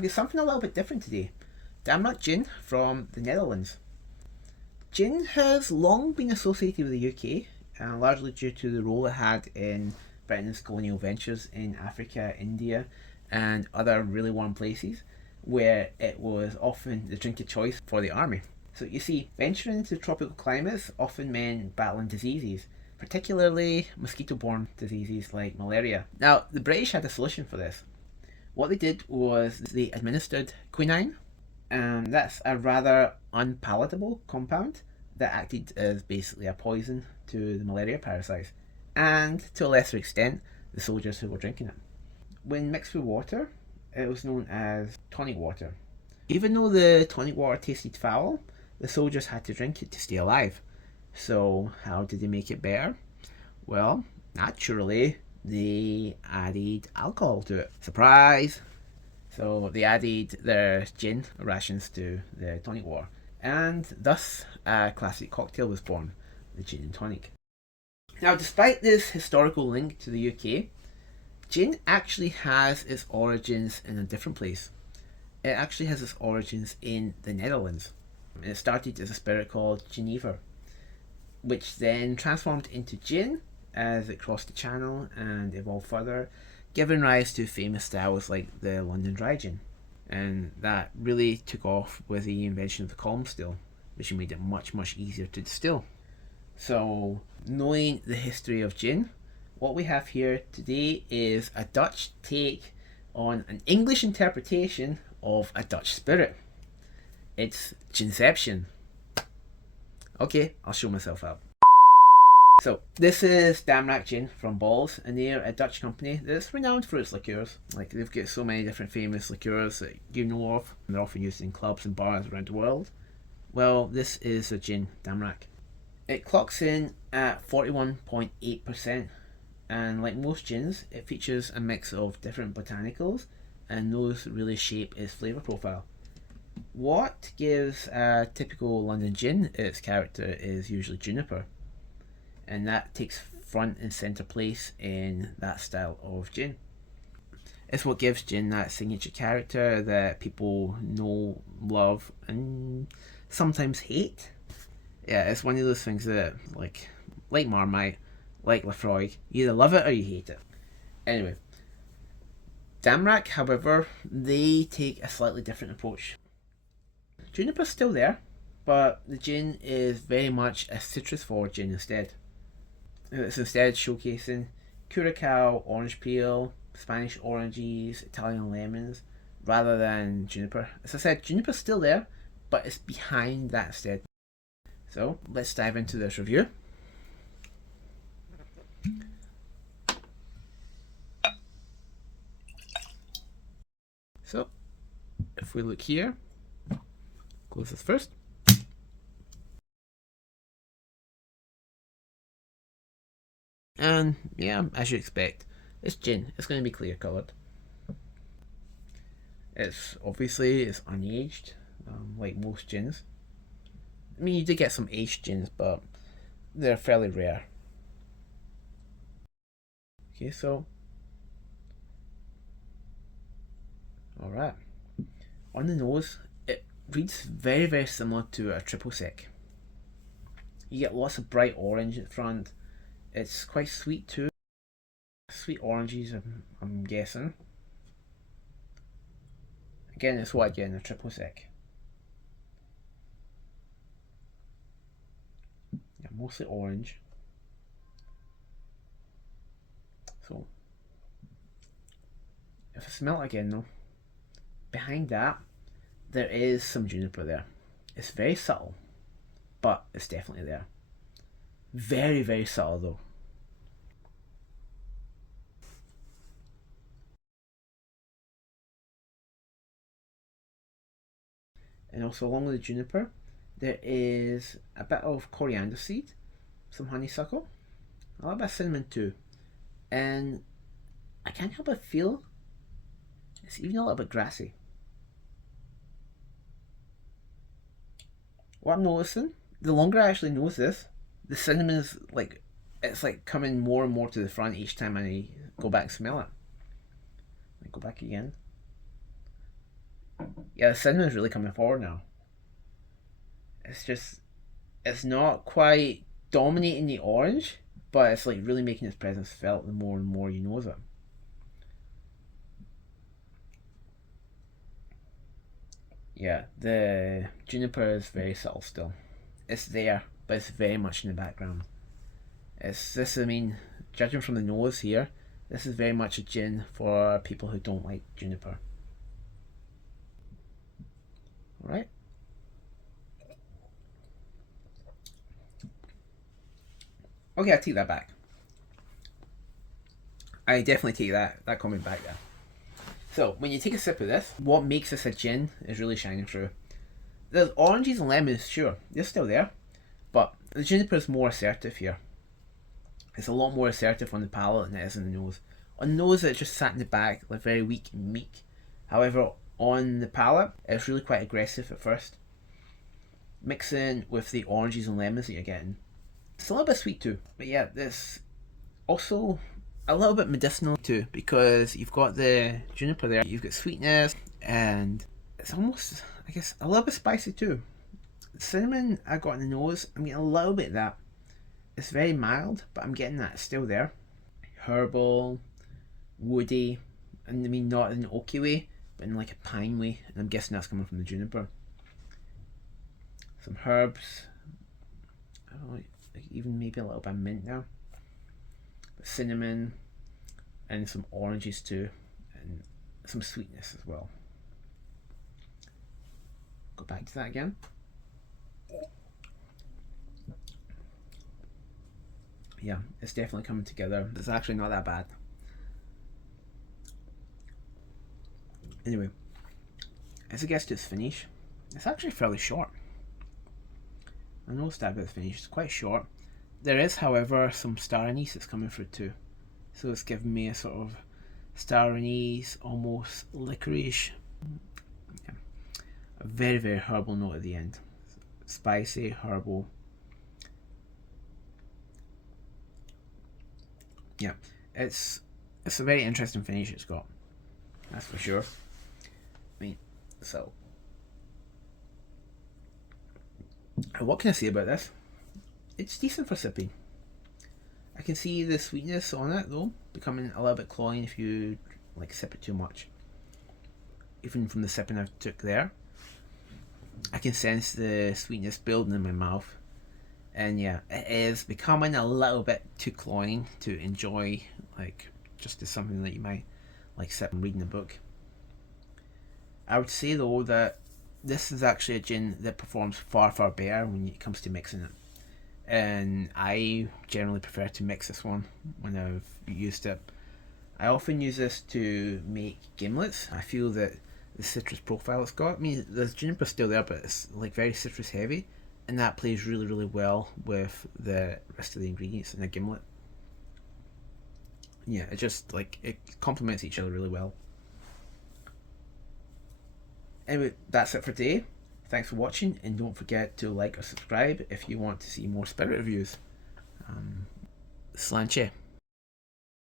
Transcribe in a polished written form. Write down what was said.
I've got something a little bit different today. Damrak gin from the Netherlands. Gin has long been associated with the UK, largely due to the role it had in Britain's colonial ventures in Africa, India, and other really warm places, where it was often the drink of choice for the army. So you see, venturing into tropical climates often meant battling diseases, particularly mosquito-borne diseases like malaria. Now, the British had a solution for this. What they did was they administered quinine, and that's a rather unpalatable compound that acted as basically a poison to the malaria parasites, and to a lesser extent, the soldiers who were drinking it. When mixed with water, it was known as tonic water. Even though the tonic water tasted foul, the soldiers had to drink it to stay alive. So how did they make it better? Well, naturally, they added alcohol to it. Surprise! So they added their gin rations to the tonic water. And thus a classic cocktail was born, the gin and tonic. Now, despite this historical link to the UK, gin actually has its origins in a different place. It actually has its origins in the Netherlands. And it started as a spirit called Genever, which then transformed into gin as it crossed the channel and evolved further, giving rise to famous styles like the London Dry Gin. And that really took off with the invention of the column still, which made it much, much easier to distill. So, knowing the history of gin, what we have here today is a Dutch take on an English interpretation of a Dutch spirit. It's ginception. Okay, I'll show myself out. So, this is Damrak Gin from Bols, and they're a Dutch company that's renowned for its liqueurs. Like, they've got so many different famous liqueurs that you know of, and they're often used in clubs and bars around the world. Well, this is a gin, Damrak. It clocks in at 41.8%, and like most gins, it features a mix of different botanicals, and those really shape its flavour profile. What gives a typical London gin its character is usually Juniper, and that takes front and centre place in that style of gin. It's what gives gin that signature character that people know, love, and sometimes hate. Yeah, it's one of those things that, like Marmite, like Lafroig, you either love it or you hate it. Anyway, Damrak, however, they take a slightly different approach. Juniper's still there, but the gin is very much a citrus forward gin instead. It's instead showcasing Curacao orange peel, Spanish oranges, Italian lemons, rather than Juniper. As I said, Juniper's still there, but it's behind that instead. So let's dive into this review. So if we look here, close this first. And yeah, as you expect, it's gin. It's going to be clear coloured. It's unaged, like most gins. I mean, you do get some aged gins, but they're fairly rare. Okay, so alright. On the nose, it reads very, very similar to a triple sec. You get lots of bright orange at front. It's quite sweet too. Sweet oranges, I'm guessing. Again, it's what I get in a triple sec. Yeah, mostly orange. So, if I smell it again though, behind that, there is some juniper there. It's very subtle, but it's definitely there. Very, very subtle though. And also along with the juniper, there is a bit of coriander seed, some honeysuckle, a little bit of cinnamon too. And I can't help but feel it's even a little bit grassy. What I'm noticing, the longer I actually nose this, the cinnamon is like, it's like coming more and more to the front each time I go back and smell it. I go back again. Yeah, the cinnamon's really coming forward now. It's not quite dominating the orange, but it's like really making its presence felt the more and more you nose it. Yeah, the juniper is very subtle still. It's there, but it's very much in the background. It's this, I mean, judging from the nose here, this is very much a gin for people who don't like juniper. Alright. Okay, I take that back. I definitely take that comment back there. So, when you take a sip of this, what makes this a gin is really shining through. The oranges and lemons, sure, they're still there, but the juniper is more assertive here. It's a lot more assertive on the palate than it is in the nose. On the nose, it just sat in the back, like very weak and meek. However, on the palate, it's really quite aggressive at first. Mixing with the oranges and lemons that you're getting, it's a little bit sweet too. But yeah, this also a little bit medicinal too, because you've got the juniper there, you've got sweetness, and it's almost, I guess, a little bit spicy too. The cinnamon I got in the nose, I'm getting a little bit of that. It's very mild, but I'm getting that still there. Herbal, woody, and I mean not in an oaky way, but in like a pine way, and I'm guessing that's coming from the juniper. Some herbs, like even maybe a little bit of mint now. Cinnamon, and some oranges too, and some sweetness as well. Go back to that again. Yeah, it's definitely coming together. It's actually not that bad. Anyway, as it gets to its finish, it's actually fairly short. I noticed that about the finish, it's quite short. There is, however, some star anise that's coming through too. So it's giving me a sort of star anise, almost licorice. Yeah. A very, very herbal note at the end. Spicy, herbal. Yeah, it's a very interesting finish it's got. That's for sure. I mean, so what can I say about this? It's decent for sipping. I can see the sweetness on it though becoming a little bit cloying if you like sip it too much. Even from the sipping I took there, I can sense the sweetness building in my mouth. And yeah, it is becoming a little bit too cloying to enjoy, like just as something that you might like sit and reading a book. I would say though that this is actually a gin that performs far better when it comes to mixing it. And I generally prefer to mix this one when I've used it. I often use this to make gimlets. I feel that the citrus profile it's got, I mean the juniper's still there but it's like very citrus heavy, and that plays really well with the rest of the ingredients in a gimlet. Yeah, it just like it complements each other really well. Anyway, that's it for today. Thanks for watching, and don't forget to like or subscribe if you want to see more spirit reviews. Slanche.